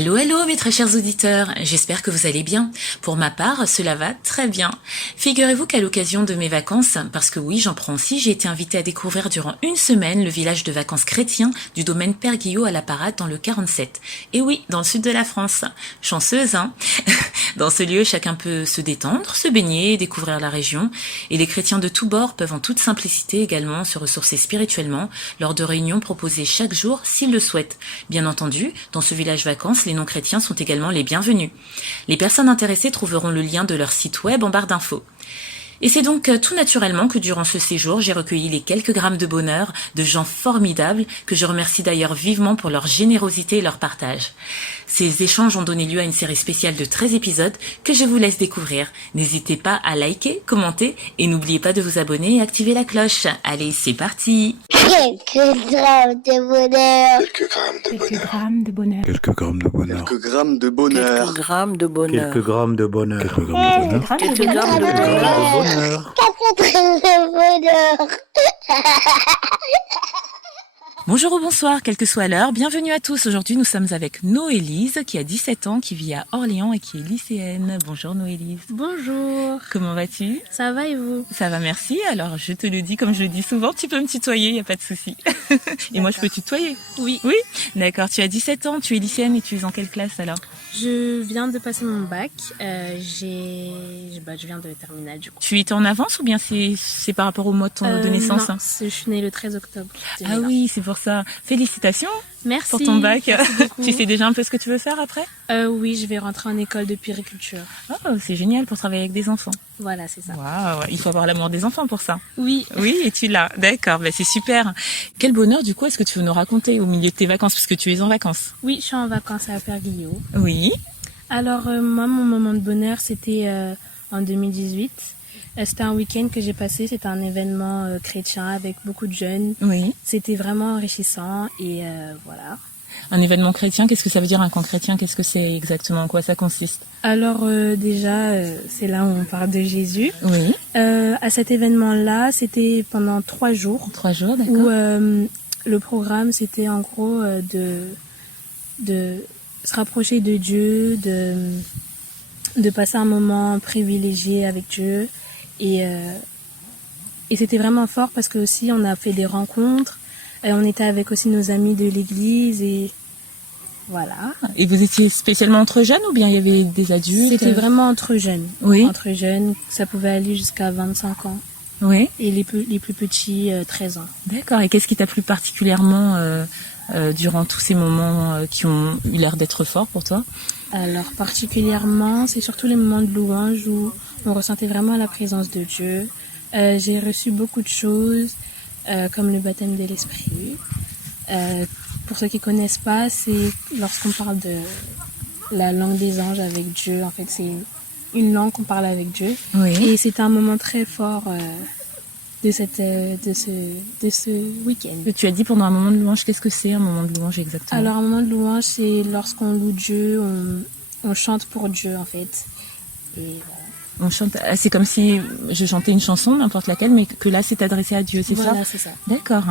Hello, hello mes très chers auditeurs, j'espère que vous allez bien. Pour ma part, cela va très bien. Figurez-vous qu'à l'occasion de mes vacances, parce que oui, j'en prends aussi, j'ai été invitée à découvrir durant une semaine le village de vacances chrétien du domaine Père Guillot à la Parade dans le 47. Et oui, dans le sud de la France. Chanceuse, hein. Dans ce lieu, chacun peut se détendre, se baigner, découvrir la région. Et les chrétiens de tous bords peuvent en toute simplicité également se ressourcer spirituellement lors de réunions proposées chaque jour s'ils le souhaitent. Bien entendu, dans ce village vacances, les non-chrétiens sont également les bienvenus. Les personnes intéressées trouveront le lien de leur site web en barre d'infos. Et c'est donc tout naturellement que durant ce séjour, j'ai recueilli les quelques grammes de bonheur de gens formidables que je remercie d'ailleurs vivement pour leur générosité et leur partage. Ces échanges ont donné lieu à une série spéciale de 13 épisodes que je vous laisse découvrir. N'hésitez pas à liker, commenter et n'oubliez pas de vous abonner et activer la cloche. Allez, c'est parti! Quelques grammes de bonheur. Quelques grammes de bonheur. Quelques grammes de bonheur. Quelques grammes de bonheur. Quelques grammes de bonheur. Quelques grammes de bonheur. Quelques grammes de bonheur. Quelques grammes de bonheur. Bonheur. 4 grammes de bonheur. Bonjour ou bonsoir, quelle que soit l'heure, bienvenue à tous. Aujourd'hui, nous sommes avec Noélise, qui a 17 ans, qui vit à Orléans et qui est lycéenne. Bonjour Noélise. Bonjour, Comment vas-tu? ça va et vous? Ça va, merci. Alors, je te le dis, comme je le dis souvent, tu peux me tutoyer, il n'y a pas de souci. Et moi, je peux tutoyer? Oui. Oui? D'accord, tu as 17 ans, tu es lycéenne et tu es en quelle classe alors? Je viens de passer mon bac, je viens de terminale du coup. Tu étais en avance ou bien c'est par rapport au mois de naissance? Non, je suis née le 13 octobre. Ah oui, c'est pour ça. Félicitations Merci. pour ton bac. Merci beaucoup. Tu sais déjà un peu ce que tu veux faire après? Oui, je vais rentrer en école de puériculture. Oh, c'est génial pour travailler avec des enfants. Voilà, c'est ça. Waouh, il faut avoir l'amour des enfants pour ça. Oui. Oui, et tu l'as. D'accord, c'est super. Quel bonheur, du coup, est-ce que tu veux nous raconter au milieu de tes vacances, puisque tu es en vacances? Oui, je suis en vacances à Père Guillot. Oui. Alors, moi, mon moment de bonheur, c'était en 2018. C'était un week-end que j'ai passé, c'était un événement chrétien avec beaucoup de jeunes. Oui. C'était vraiment enrichissant et voilà. Un événement chrétien, qu'est-ce que ça veut dire un camp chrétien? Qu'est-ce que c'est exactement? En quoi ça consiste? Alors déjà, c'est là où on parle de Jésus. Oui. À cet événement-là, c'était pendant 3 jours. 3 jours, d'accord. Où le programme, c'était en gros de se rapprocher de Dieu, de passer un moment privilégié avec Dieu. Et c'était vraiment fort parce que aussi on a fait des rencontres. On était avec aussi nos amis de l'église et voilà. Et vous étiez spécialement entre jeunes ou bien il y avait des adultes? C'était vraiment entre jeunes. Oui. Entre jeunes, ça pouvait aller jusqu'à 25 ans. Oui. Et les plus petits, 13 ans. D'accord. Et qu'est-ce qui t'a plu particulièrement durant tous ces moments qui ont eu l'air d'être forts pour toi? Alors particulièrement, c'est surtout les moments de louange où on ressentait vraiment la présence de Dieu. J'ai reçu beaucoup de choses, comme le baptême de l'esprit. Pour ceux qui connaissent pas, c'est lorsqu'on parle de la langue des anges avec Dieu. En fait, c'est une langue qu'on parle avec Dieu. Oui. Et c'était un moment très fort de ce week-end. Tu as dit pendant un moment de louange, qu'est-ce que c'est un moment de louange exactement? Alors un moment de louange, c'est lorsqu'on loue Dieu, on chante pour Dieu en fait. Et voilà. On chante, c'est comme si je chantais une chanson, n'importe laquelle, mais que là c'est adressé à Dieu, c'est ça? Voilà, c'est ça. D'accord.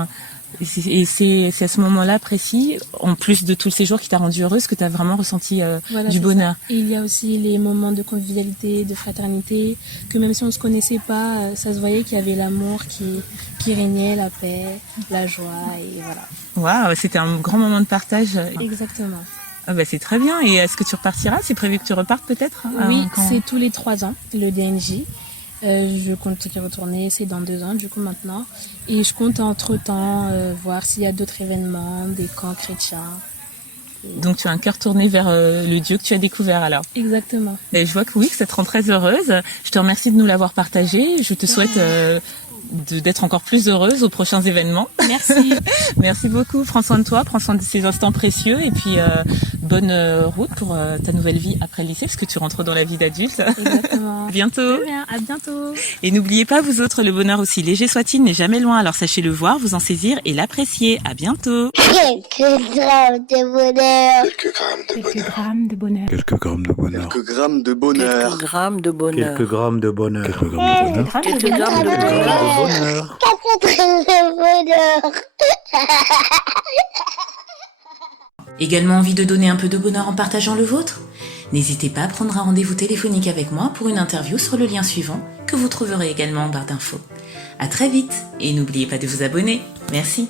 Et c'est à ce moment-là précis, en plus de tous ces jours qui t'a rendu heureuse, que tu as vraiment ressenti Voilà, du c'est bonheur. ça. Et il y a aussi les moments de convivialité, de fraternité, que même si on ne se connaissait pas, ça se voyait qu'il y avait l'amour qui régnait, la paix, la joie, et voilà. Waouh, c'était un grand moment de partage. Exactement. Ah bah c'est très bien. Et est-ce que tu repartiras? C'est prévu que tu repartes peut-être? Oui, quand... c'est tous les 3 ans, le DNJ. Je compte y retourner, c'est dans 2 ans du coup maintenant. Et je compte entre-temps voir s'il y a d'autres événements, des camps chrétiens. Donc tu as un cœur tourné vers le Dieu que tu as découvert alors. Exactement. Et je vois que oui, que ça te rend très heureuse. Je te remercie de nous l'avoir partagé. Je te souhaite d'être encore plus heureuse aux prochains événements. Merci. Merci beaucoup. Prends soin de toi, prends soin de ces instants précieux et puis bonne route pour ta nouvelle vie après le lycée parce que tu rentres dans la vie d'adulte. Exactement. Bientôt. Très bien, à bientôt. Et n'oubliez pas, vous autres, le bonheur aussi léger soit-il n'est jamais loin. Alors sachez le voir, vous en saisir et l'apprécier. À bientôt. Quelques grammes de bonheur. Quelques grammes de bonheur. Quelques grammes de bonheur. Quelques grammes de bonheur. Quelques grammes de bonheur. Quelques grammes de bonheur. Quelques grammes de bonheur. Quelques grammes de bonheur. Bonheur. 4 grammes de bonheur. Également envie de donner un peu de bonheur en partageant le vôtre? N'hésitez pas à prendre un rendez-vous téléphonique avec moi pour une interview sur le lien suivant que vous trouverez également en barre d'infos. À très vite et n'oubliez pas de vous abonner. Merci.